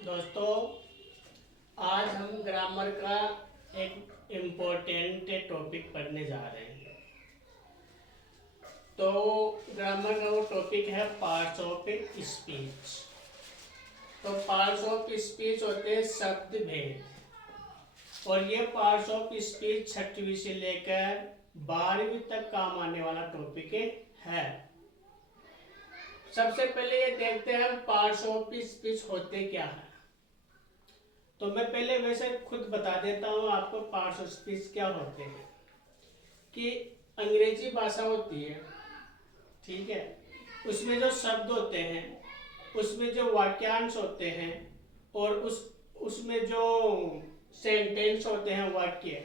दोस्तों, आज हम ग्रामर का एक इम्पोर्टेंट टॉपिक पढ़ने जा रहे हैं। तो ग्रामर का वो टॉपिक है पार्ट्स ऑफ स्पीच। तो पार्ट्स ऑफ स्पीच होते हैं शब्द भेद, और ये पार्ट्स ऑफ स्पीच 6वीं से लेकर 12वीं तक काम आने वाला टॉपिक है। सबसे पहले ये देखते हैं पार्ट्स ऑफ स्पीच होते क्या है। तो मैं पहले वैसे खुद बता देता हूँ आपको पार्ट्स ऑफ स्पीच क्या होते हैं। कि अंग्रेजी भाषा होती है, ठीक है, उसमें जो शब्द होते हैं, उसमें जो वाक्यांश होते हैं, और उसमें जो सेंटेंस होते हैं, वाक्य,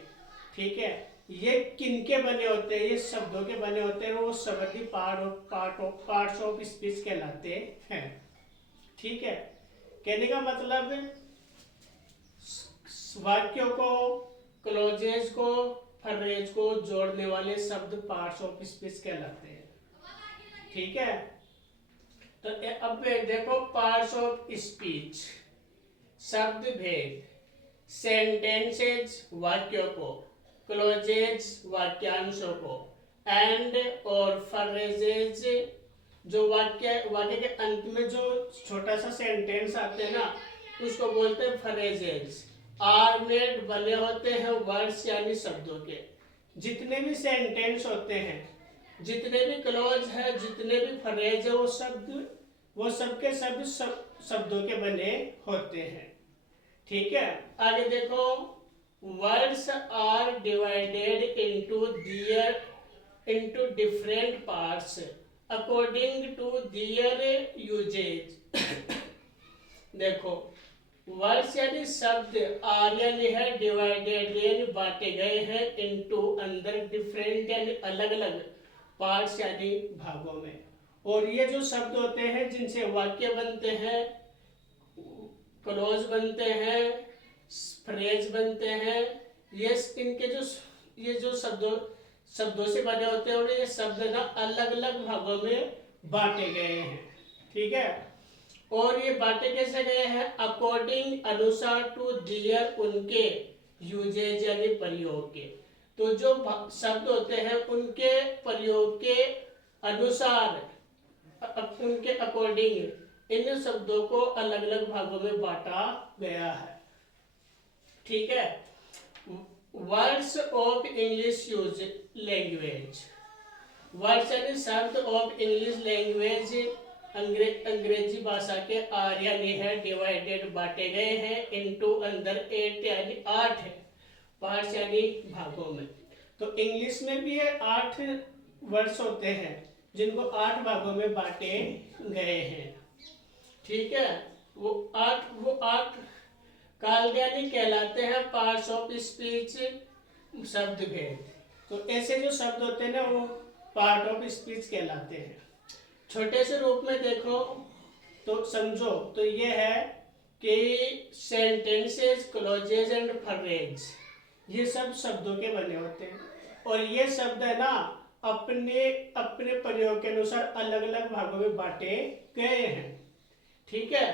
ठीक है, ये किनके बने होते हैं? ये शब्दों के बने होते हैं। वो शब्दी पार्ट्स ऑफ स्पीच कहलाते हैं। ठीक है, कहने का मतलब वाक्यों को, क्लोजेज को, फ्रेज को जोड़ने वाले शब्द पार्ट्स ऑफ स्पीच कहलाते हैं। ठीक है, तो अब देखो पार्ट्स ऑफ स्पीच, शब्द भेद, सेंटेंसेज वाक्यों को, क्लोजेज वाक्यांशों को, एंड और फ्रेजेज जो वाक्य के अंत में जो छोटा सा सेंटेंस आते हैं ना, उसको बोलते हैं फ्रेजेज। आर मेड बने होते हैं वर्ड्स यानी शब्दों के। जितने भी सेंटेंस होते हैं, जितने भी क्लोज है, जितने भी फ्रेज है, वो सबके शब्दों के बने होते हैं। ठीक है, आगे देखो, words are divided into different parts according to their usages. देखो, वर्ड्स यानी शब्द, आर यानी है, डिवाइडेड यानी बांटे गए हैं, इनटू अंदर, डिफरेंट यानी अलग अलग, पार्ट्स यानी भागों में। और ये जो शब्द होते हैं जिनसे वाक्य बनते हैं, क्लोज बनते हैं, फ्रेज बनते हैं, ये जो शब्दों से बने होते हैं, और ये शब्द ना अलग अलग भागों में बांटे गए हैं। ठीक है, और ये बांटे कैसे गए हैं? अकॉर्डिंग अनुसार, टू दियर उनके, यूजेज यानी प्रयोग के। तो जो शब्द होते हैं उनके प्रयोग के अनुसार, उनके अकॉर्डिंग इन शब्दों को अलग अलग भागों में बांटा गया है। ठीक है, words of English use language, words यानी शब्द ऑफ इंग्लिश लैंग्वेज अंग्रेजी भाषा के आर यानी है, डिवाइडेड बांटे गए हैं, इनटू अंदर 8 यानी 8 पार्ट्स यानी भागों में। तो इंग्लिश में भी है 8 वर्ड्स होते हैं जिनको 8 भागों में बांटे गए हैं। ठीक है, वो आठ कालज्ञानी कहलाते हैं पार्ट्स ऑफ स्पीच, शब्द भेद। तो ऐसे जो शब्द होते हैं ना, वो पार्ट ऑफ स्पीच कहलाते हैं। छोटे से रूप में देखो तो समझो, तो ये है कि सेंटेंसेस, क्लोजेज एंड फ्रेज, ये सब शब्दों के बने होते हैं, और ये शब्द है ना अपने अपने प्रयोग के अनुसार अलग अलग भागों में बांटे गए हैं। ठीक है,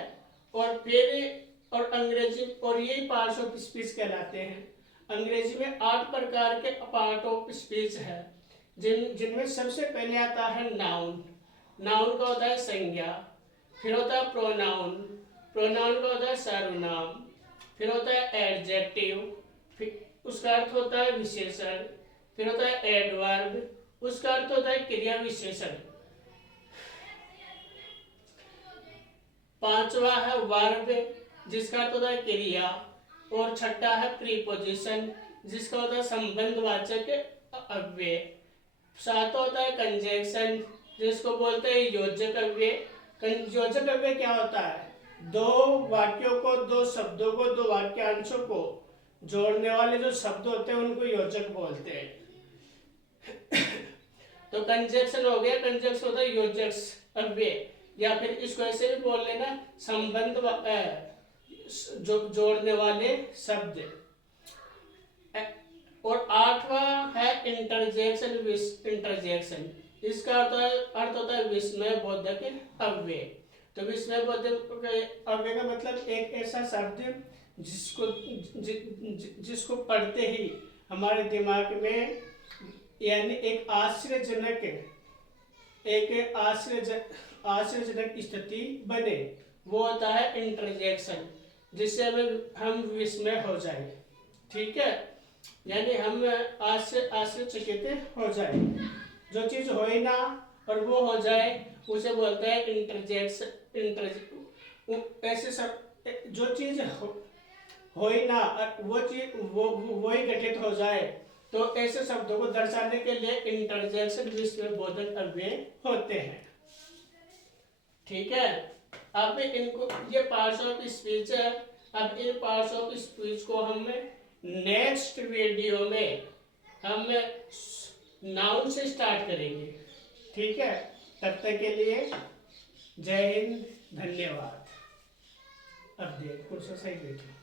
और फिर और अंग्रेजी, और यही पार्ट्स ऑफ स्पीच कहलाते हैं। अंग्रेजी में 8 प्रकार के पार्ट ऑफ स्पीच है, जिनमें सबसे पहले आता है नाउन। नाउन का होता है संज्ञा, फिर होता है प्रोनाउन, प्रोनाउन का होता है सर्वनाम, फिर होता है एडजेक्टिव, फिर उसका अर्थ होता है विशेषण, फिर होता है एडवर्ब, उसका अर्थ होता है क्रिया विशेषण। पांचवा है वर्ब, जिसका अर्थ होता है क्रिया, और छठा है प्रीपोजिशन, जिसका होता है संबंधवाचक अव्यय। सातवां होता है कंजंक्शन, जिसको बोलते हैं योजक अव्यय। योजक अव्यय क्या होता है? दो वाक्यों को, दो शब्दों को, दो वाक्यांशों को जोड़ने वाले जो शब्द होते हैं उनको योजक बोलते हैं। तो कंजंक्शन हो गया, कंजंक्शन होता है योजक अव्यय, या फिर इसको ऐसे भी बोल लेना संबंध जो जोड़ने वाले शब्द। और आठवां है इंटरजेक्शन, इसका अर्थ होता है विस्मय बोधक अव्यय। तो विस्मय बोधक अव्यय का मतलब एक ऐसा शब्द जिसको पढ़ते ही हमारे दिमाग में यानी एक आश्चर्यजनक स्थिति बने, वो होता है इंटरजेक्शन, जिससे हम विस्मय हो जाए। ठीक है, यानी हम आश्चर्यचकित हो जाए, जो चीज हो ही ना और वो हो जाए उसे बोलते हैं इंटरजेक्शन। ऐसे सब जो चीज हो ही ना वो चीज वो ही घटित हो जाए, तो ऐसे शब्दों को दर्शाने के लिए इंटरजेक्शन विस्मय बोधक अव्यय होते हैं। ठीक है, अब इनको ये पार्ट्स ऑफ स्पीच है। अब इन पार्ट्स ऑफ स्पीच को हम नेक्स्ट वीडियो में हम नाउन से स्टार्ट करेंगे। ठीक है, तब तक के लिए जय हिंद, धन्यवाद। अब देखो सही देखिए।